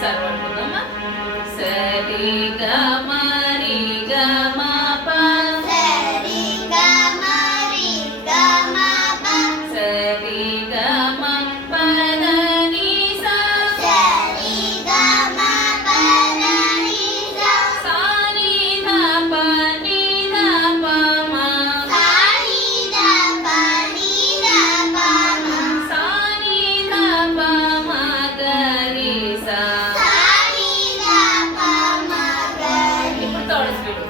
ఒకసారి పడుకుందామా. సరి గ మరి గ మ ప సరి గ మరి గ మ ప సరి గ మ ప ద ని సా సరి గ మ ప ద ని సా సా ని ధ ప ని ధ ప మ సా ని ధ ప ని ధ ప మ సా ని ధ ప మ గ రి సా. సా ని ధ ప మ గ రి. ఇప్పుడు థర్డ్ స్పీడ్.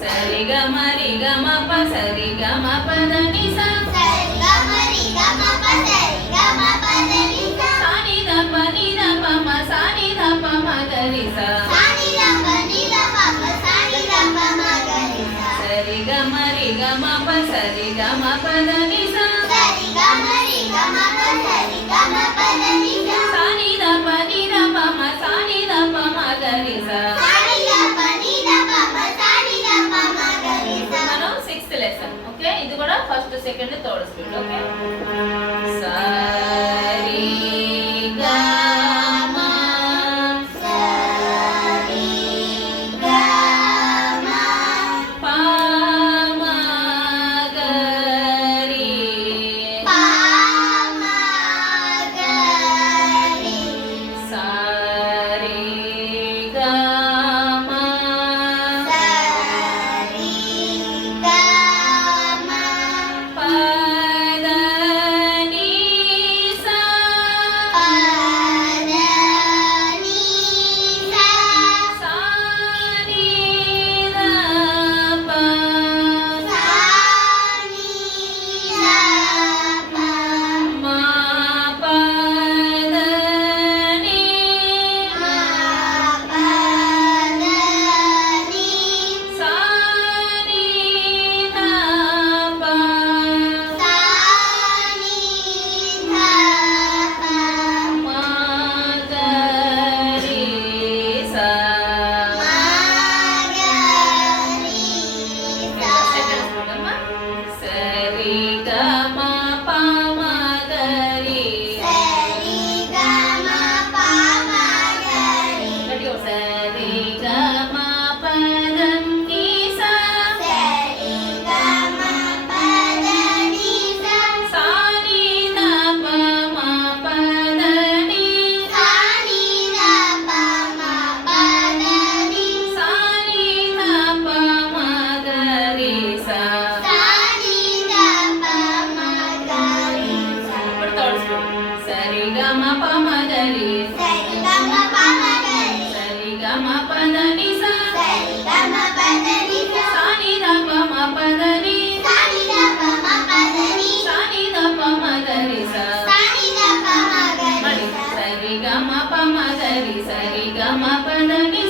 సరి గ మరి గ మ ప సరి గ మ ప ద ని సా సరి గ మరి గ మ ప సరి గ మ ప ద ని సా సా ని ధ ప ని ధ ప మ సా ని ధ ప మ గ రి సా. సా ని ధ ప ని ధ ప మ సా ని ధ ప మ గ రి సా సరి గ మరి గ మ ప సరి గ మ ప ద ని సా సరి గ మరి గ మ ప సరి గ మ ప ద ని సా సా ని ధ ప ని ధ ప మ సా ని ధ ప మ గ రి సా. సా ని ధ ప ని ధ ప మ సా ని ధ ప మ గ రి సా. మనం 6th లెసన్. ఓకే, ఇది కూడా first second third speed. Okay, సరి గ మ సరి గ మ ప మ గ రి ప మ గ రి సా రి గ మ సరి గ మ ప ద ని సా ప ద ని సా సా ని ధ ప సా ని ధ ప మ ప ద ని మ ప ద ని సా ని ధ ప సా ని ధ ప మ గ రి సా. మ గ రి సా. సెకండ్ స్పీడ్ అమ్మా. సరి గ మ ప మ గ రి సరి గ మ ప మ గ రి గట్టిగా సరి గ మ ప ద ని సా సరి గ మ ప ద ని సా సా ని ధ ప మ ప ద ని సా ని ధ ప మ ప ద ని సా ని ధ ప మ గ రి సా. సా ని ధ ప మ గ రి సా. ఇప్పుడు థర్డ్ స్పీడ్. సరి గ మ ప మ గ రి సరి గ మ ప మ గ రి సరి గ మ ప ద ని సా సరి గ మ ప ద ని సా సా ని ధ ప మ ప ద ని సా ని ధ ప మ ప ద ని సా ని ధ ప మ గ రి సా. సా ని ధ ప మ గ రి మళ్ళీ సా. సరి గ మ ప మ గ రి సరి గ మ ప ద ని